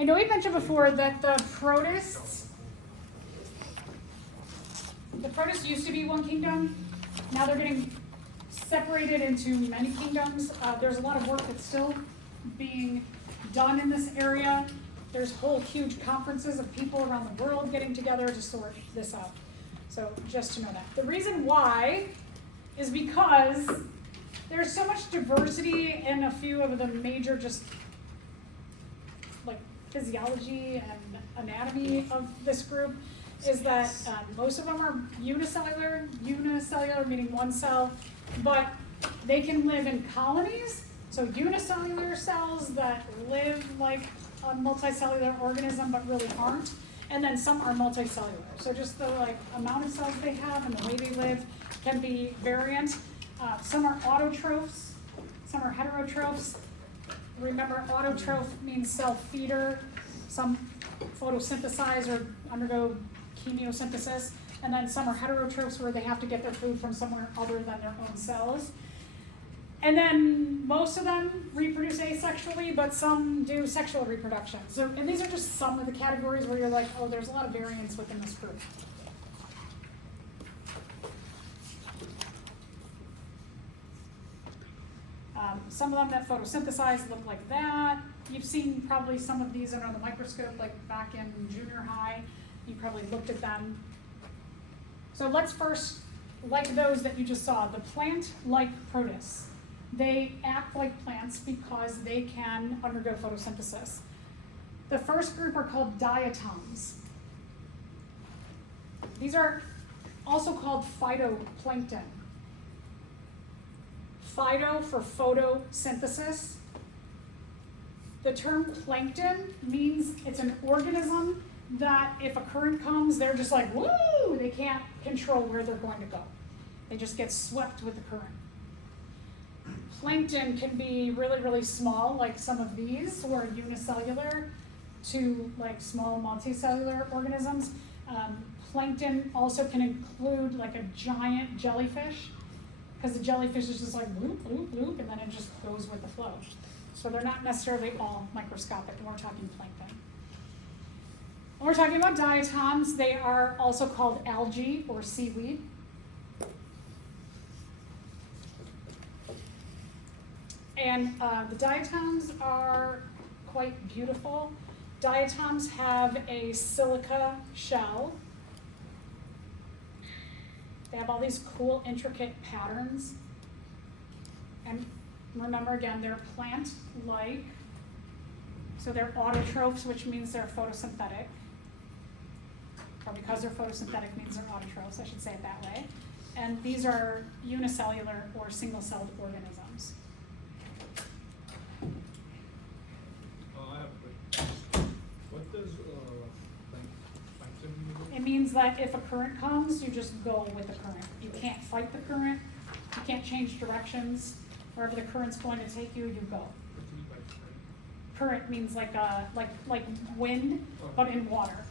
I know we mentioned before that the protists used to be one kingdom. Now they're getting separated into many kingdoms. There's a lot of work that's still being done in this area. There's whole huge conferences of people around the world getting together to sort this out. So just to know that. The reason why is because there's so much diversity in a few of the major just like physiology and anatomy of this group, is that most of them are unicellular meaning one cell, but they can live in colonies. So unicellular cells that live like a multicellular organism but really aren't. And then some are multicellular. So just the like amount of cells they have and the way they live can be variant. Some are autotrophs, some are heterotrophs. Remember, autotroph means self-feeder. Some photosynthesize or undergo chemiosynthesis. And then some are heterotrophs where they have to get their food from somewhere other than their own cells. And then most of them reproduce asexually, but some do sexual reproduction. So, and these are just some of the categories where you're like, oh, there's a lot of variance within this group. Some of them that photosynthesize look like that. You've seen probably some of these under the microscope, like back in junior high. You probably looked at them. So let's first, like those that you just saw, the plant-like protists. They act like plants because they can undergo photosynthesis. The first group are called diatoms. These are also called phytoplankton. Phyto for photosynthesis. The term plankton means it's an organism that if a current comes, they're just like, woo! They can't control where they're going to go. They just get swept with the current. Plankton can be really, really small, like some of these, or unicellular, to like small multicellular organisms. Plankton also can include like a giant jellyfish, because the jellyfish is just like bloop, bloop, bloop, and then it just goes with the flow. So they're not necessarily all microscopic, and we're talking plankton. When we're talking about diatoms, they are also called algae or seaweed. And the diatoms are quite beautiful. Diatoms have a silica shell. They have all these cool, intricate patterns. And remember, again, they're plant-like. So they're autotrophs, which means they're photosynthetic. Or because they're photosynthetic means they're autotrophs, I should say it that way. And these are unicellular or single-celled organisms. I have a question. What does plankton mean? It means that if a current comes, you just go with the current. You can't fight the current. You can't change directions. Wherever the current's going to take you, you go. What do you mean by current? Current means like wind, but in water.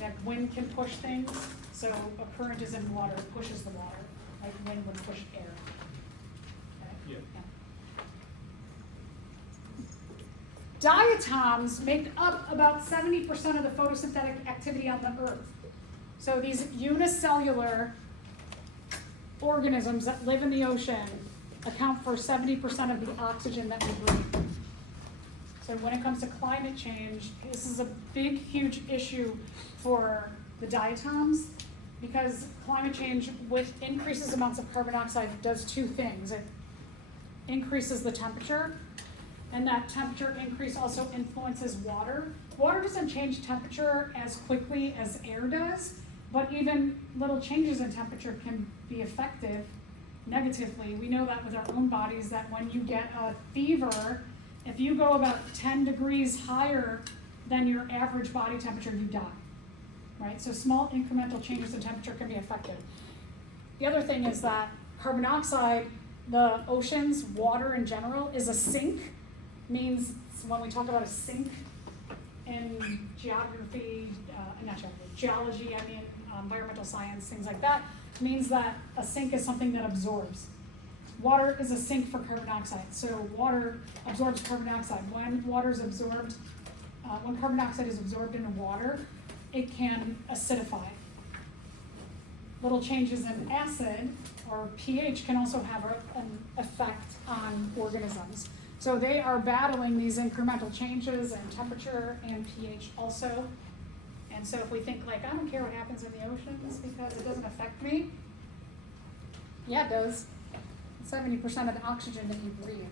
Like wind can push things, so a current is in water, it pushes the water, like wind would push air. Okay? Yeah. Diatoms make up about 70% of the photosynthetic activity on the earth. So these unicellular organisms that live in the ocean account for 70% of the oxygen that we breathe. So when it comes to climate change, this is a big, huge issue for the diatoms, because climate change with increases amounts of carbon dioxide does two things. It increases the temperature, and that temperature increase also influences water. Water doesn't change temperature as quickly as air does, but even little changes in temperature can be effective negatively. We know that with our own bodies, that when you get a fever, if you go about 10 degrees higher than your average body temperature, you die, right? So small incremental changes in temperature can be effective. The other thing is that carbon dioxide, the oceans, water in general, is a sink. Means when we talk about a sink in geography, geology, environmental science, things like that, means that a sink is something that absorbs. Water is a sink for carbon dioxide, so water absorbs carbon dioxide. When water is absorbed, when carbon dioxide is absorbed into water, it can acidify. Little changes in acid or pH can also have an effect on organisms. So they are battling these incremental changes in temperature and pH also. And so if we think like, I don't care what happens in the oceans because it doesn't affect me, yeah, it does. 70% of the oxygen that you breathe.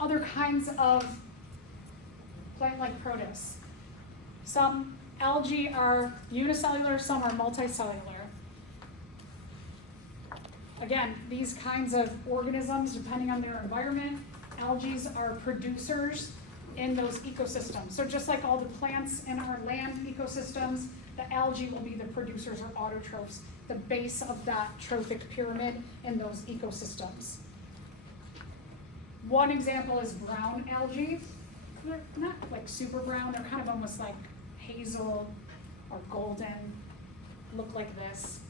Other kinds of plant-like protists. Some algae are unicellular, some are multicellular. Again, these kinds of organisms, depending on their environment, algae are producers in those ecosystems. So just like all the plants in our land ecosystems, the algae will be the producers or autotrophs, the base of that trophic pyramid in those ecosystems. One example is brown algae. They're not like super brown, they're kind of almost like hazel or golden, look like this.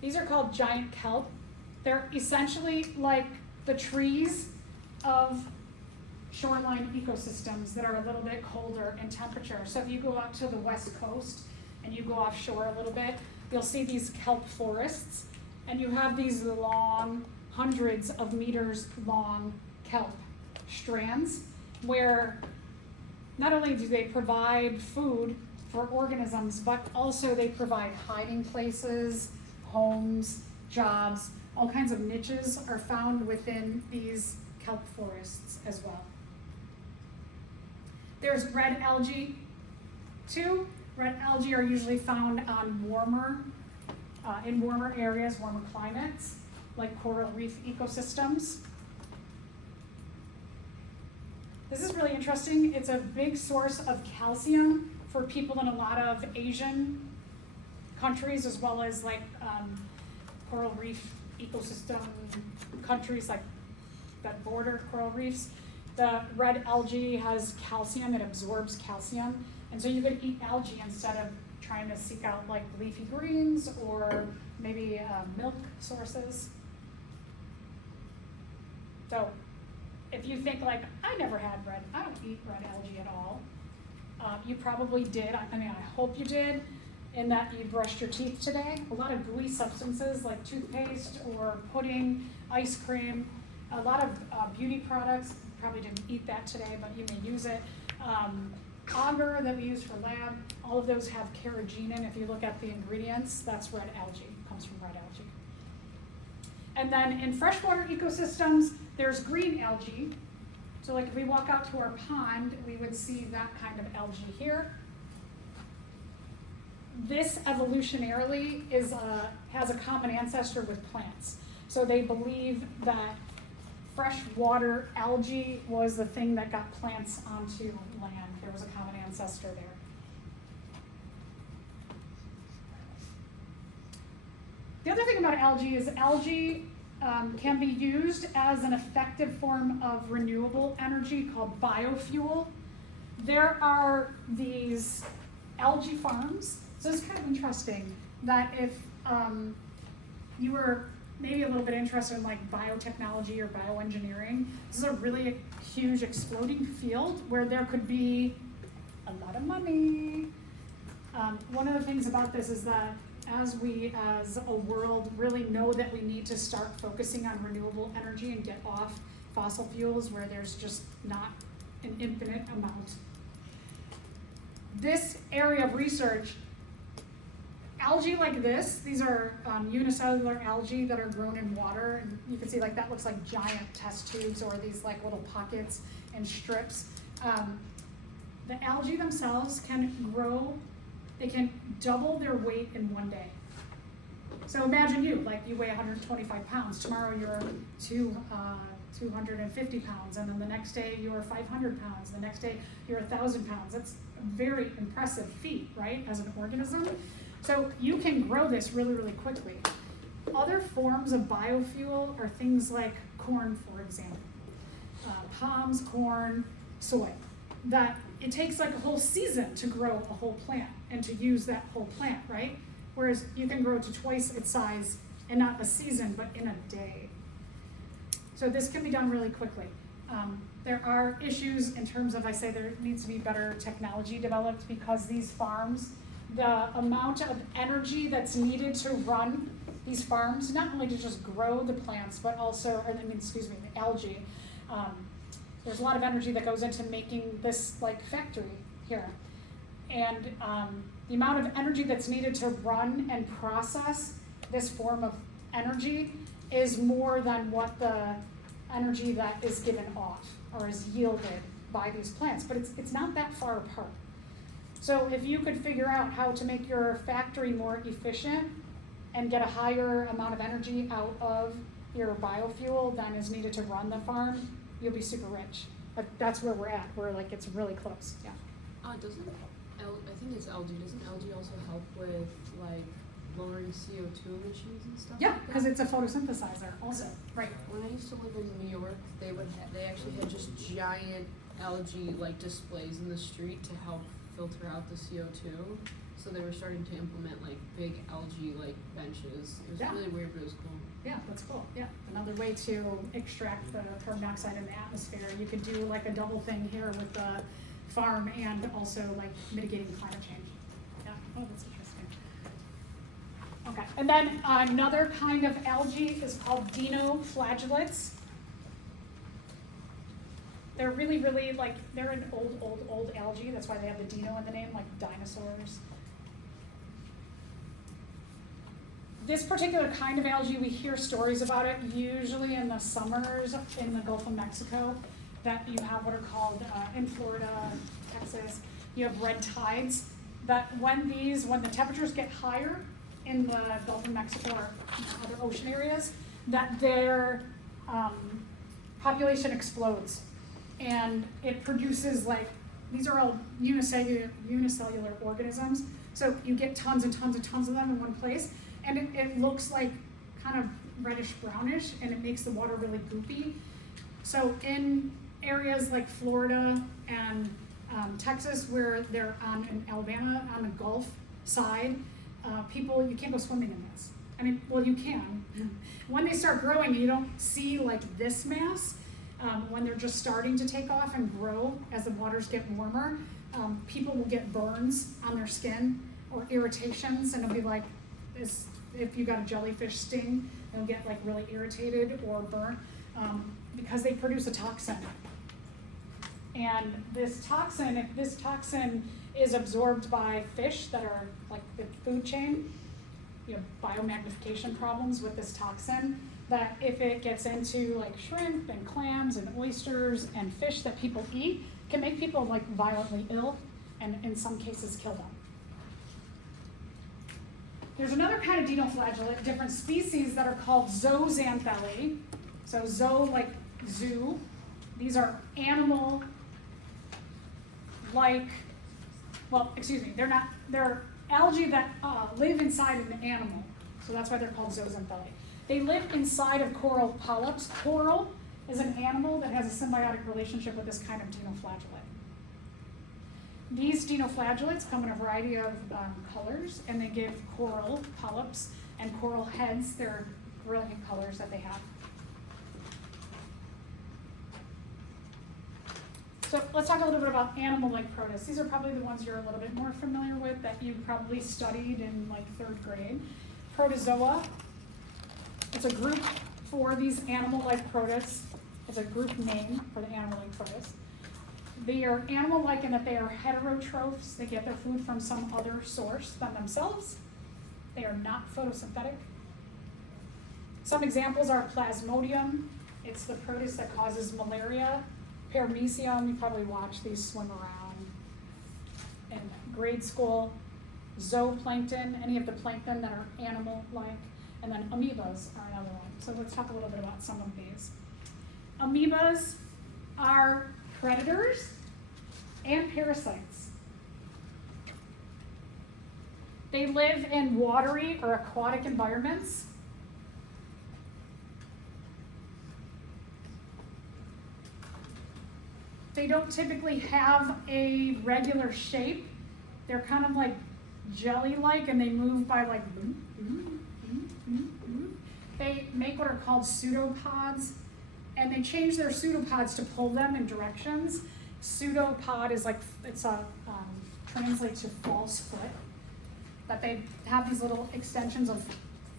These are called giant kelp. They're essentially like the trees of shoreline ecosystems that are a little bit colder in temperature. So if you go out to the west coast and you go offshore a little bit, you'll see these kelp forests, and you have these long, hundreds of meters long kelp strands where not only do they provide food for organisms, but also they provide hiding places, homes, jobs, all kinds of niches are found within these kelp forests as well. There's red algae too. Red algae are usually found on in warmer areas, warmer climates, like coral reef ecosystems. This is really interesting. It's a big source of calcium for people in a lot of Asian countries, as well as like coral reef ecosystem countries like that border coral reefs. The red algae has calcium, it absorbs calcium, and so you could eat algae instead of trying to seek out like leafy greens or maybe milk sources. So if you think like, I never had I don't eat red algae at all, you probably did. I mean, I hope you did, in that you brushed your teeth today. A lot of gooey substances like toothpaste or pudding, ice cream, a lot of beauty products. Probably didn't eat that today, but you may use it. Agar that we use for lab, all of those have carrageenan. If you look at the ingredients, that's red algae, comes from red algae. And then in freshwater ecosystems, there's green algae. So like if we walk out to our pond, we would see that kind of algae here. This evolutionarily has a common ancestor with plants. So they believe that freshwater algae was the thing that got plants onto land. There was a common ancestor there. The other thing about algae is algae can be used as an effective form of renewable energy called biofuel. There are these algae farms. So it's kind of interesting that if you were maybe a little bit interested in like biotechnology or bioengineering, this is a really huge exploding field where there could be a lot of money. One of the things about this is that as we as a world really know that we need to start focusing on renewable energy and get off fossil fuels where there's just not an infinite amount. This area of research, algae like this, these are unicellular algae that are grown in water, and you can see like that looks like giant test tubes or these like little pockets and strips. The algae themselves can grow, they can double their weight in one day. So imagine you weigh 125 pounds, tomorrow you're 250 pounds, and then the next day you're 500 pounds, the next day you're 1,000 pounds. That's a very impressive feat, right, as an organism? So you can grow this really, really quickly. Other forms of biofuel are things like corn, for example. Palms, corn, soy. That it takes like a whole season to grow a whole plant and to use that whole plant, right? Whereas you can grow to twice its size in not a season, but in a day. So this can be done really quickly. There are issues in terms of, I say there needs to be better technology developed because these farms, the amount of energy that's needed to run these farms, not only to just grow the plants, but also, the algae. There's a lot of energy that goes into making this like factory here. And the amount of energy that's needed to run and process this form of energy is more than what the energy that is given off or is yielded by these plants, but it's not that far apart. So if you could figure out how to make your factory more efficient and get a higher amount of energy out of your biofuel than is needed to run the farm, you'll be super rich. But that's where we're at. We're like, it's really close, yeah. I think it's algae. Doesn't algae also help with like lowering CO2 emissions and stuff? Yeah, like because that? it's a photosynthesizer also, right. When I used to live in New York, they actually had just giant algae like displays in the street to help filter out the CO2. So they were starting to implement like big algae like benches. It was Yeah. really weird, but it was cool. Yeah, that's cool, yeah. Another way to extract the carbon dioxide in the atmosphere. You could do like a double thing here with the farm and also like mitigating climate change. Yeah, oh, that's interesting. Okay, and then another kind of algae is called dinoflagellates. They're really, really like, they're an old algae. That's why they have the dino in the name, like dinosaurs. This particular kind of algae, we hear stories about it usually in the summers in the Gulf of Mexico, that you have what are called, in Florida, Texas, you have red tides, that when the temperatures get higher in the Gulf of Mexico or other ocean areas, that their population explodes. And it produces like, these are all unicellular organisms, so you get tons and tons and tons of them in one place, and it looks like kind of reddish brownish, and it makes the water really goopy. So in areas like Florida and Texas, where they're in Alabama on the Gulf side, you can't go swimming in this. I mean, well, you can. When they start growing, you don't see like this mass. When they're just starting to take off and grow as the waters get warmer, people will get burns on their skin or irritations, and it'll be like this. If you got a jellyfish sting, they'll get like really irritated or burnt because they produce a toxin. And this toxin, if this toxin is absorbed by fish that are like the food chain, you have biomagnification problems with this toxin, that if it gets into like shrimp and clams and oysters and fish that people eat, can make people like violently ill and in some cases kill them. There's another kind of dinoflagellate, different species that are called zooxanthellae. So zoo like zoo. These are animal like, well, excuse me, they're algae that live inside of an animal. So that's why they're called zooxanthellae. They live inside of coral polyps. Coral is an animal that has a symbiotic relationship with this kind of dinoflagellate. These dinoflagellates come in a variety of colors, and they give coral polyps and coral heads their brilliant colors that they have. So let's talk a little bit about animal-like protists. These are probably the ones you're a little bit more familiar with, that you probably studied in like 3rd grade. Protozoa. It's a group for these animal-like protists. It's a group name for the animal-like protists. They are animal-like in that they are heterotrophs. They get their food from some other source than themselves. They are not photosynthetic. Some examples are Plasmodium. It's the protist that causes malaria. Paramecium, you probably watch these swim around in grade school. Zooplankton, any of the plankton that are animal-like. And then amoebas are another one. So let's talk a little bit about some of these. Amoebas are predators and parasites. They live in watery or aquatic environments. They don't typically have a regular shape. They're kind of like jelly-like, and they move by like They make what are called pseudopods, and they change their pseudopods to pull them in directions. Pseudopod is like, translates to false foot. That they have these little extensions of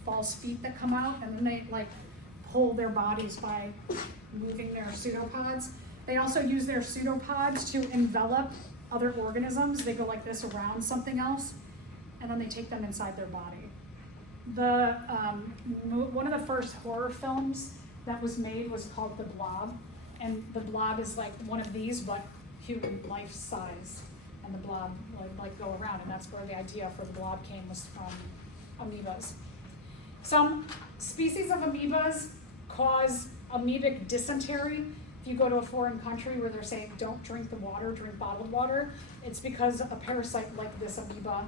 false feet that come out, and then they like pull their bodies by moving their pseudopods. They also use their pseudopods to envelop other organisms. They go like this around something else, and then they take them inside their body. One of the first horror films that was made was called The Blob, and The Blob is like one of these, but human life size, and the blob would like go around, and that's where the idea for the blob came, was from amoebas. Some species of amoebas cause amoebic dysentery. If you go to a foreign country where they're saying don't drink the water, drink bottled water, it's because a parasite like this amoeba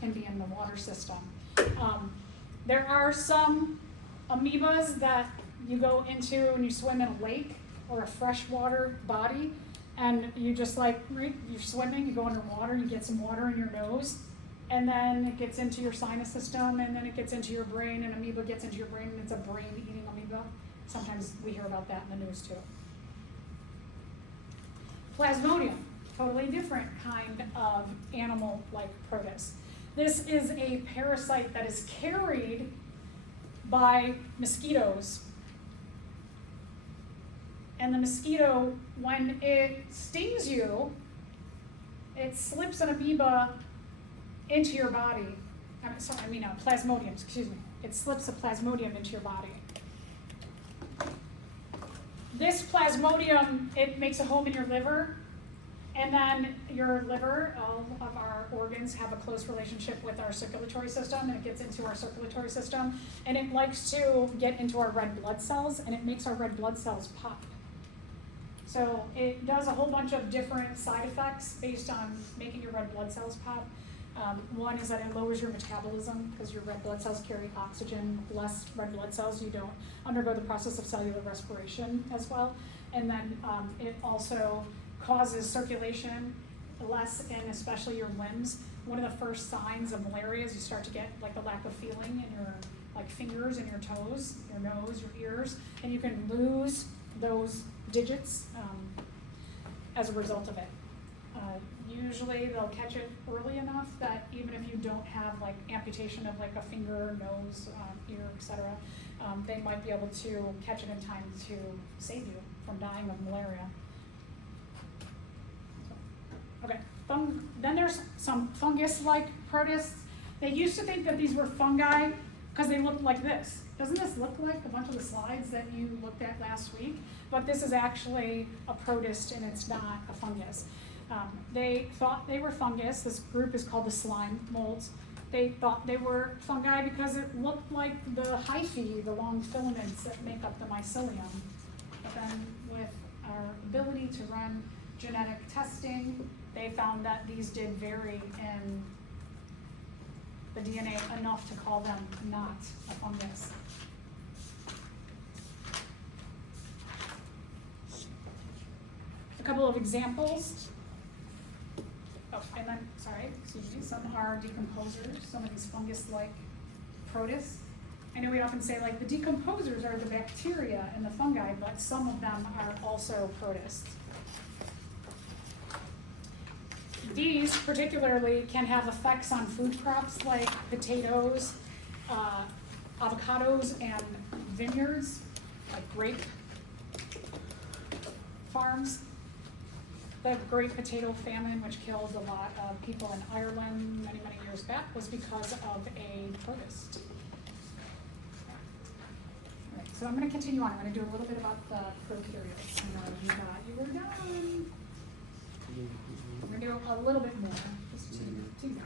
can be in the water system. There are some amoebas that you go into and you swim in a lake or a freshwater body, and you just like, you're swimming, you go underwater, you get some water in your nose, and then it gets into your sinus system, and then it gets into your brain, and amoeba gets into your brain, and it's a brain-eating amoeba. Sometimes we hear about that in the news too. Plasmodium, totally different kind of animal like Protist. This is a parasite that is carried by mosquitoes. And the mosquito, when it stings you, it slips an amoeba into your body. Plasmodium, excuse me. It slips a plasmodium into your body. This plasmodium, it makes a home in your liver, and then your liver, all of our organs have a close relationship with our circulatory system, and it gets into our circulatory system, and it likes to get into our red blood cells, and it makes our red blood cells pop. So it does a whole bunch of different side effects based on making your red blood cells pop. One is that it lowers your metabolism because your red blood cells carry oxygen. Less red blood cells, you don't undergo the process of cellular respiration as well. And then it also causes circulation less in especially your limbs. One of the first signs of malaria is you start to get like a lack of feeling in your like fingers and your toes, your nose, your ears, and you can lose those digits as a result of it. Usually they'll catch it early enough that even if you don't have like amputation of like a finger, nose, ear, etc., they might be able to catch it in time to save you from dying of malaria. Okay, then there's some fungus-like protists. They used to think that these were fungi because they looked like this. Doesn't this look like a bunch of the slides that you looked at last week? But this is actually a protist and it's not a fungus. They thought they were fungus. This group is called the slime molds. They thought they were fungi because it looked like the hyphae, the long filaments that make up the mycelium. But then with our ability to run genetic testing, they found that these did vary in the DNA enough to call them not a fungus. A couple of examples. Some are decomposers, some of these fungus-like protists. I know we often say like the decomposers are the bacteria and the fungi, but some of them are also protists. These particularly can have effects on food crops like potatoes, avocados, and vineyards, like grape farms. The great potato famine, which killed a lot of people in Ireland many, many years back, was because of a protist. All right, so I'm going to continue on. I'm going to do a little bit about the prokaryotes. I know you thought you were done. I'm going to do a little bit more. Just two more.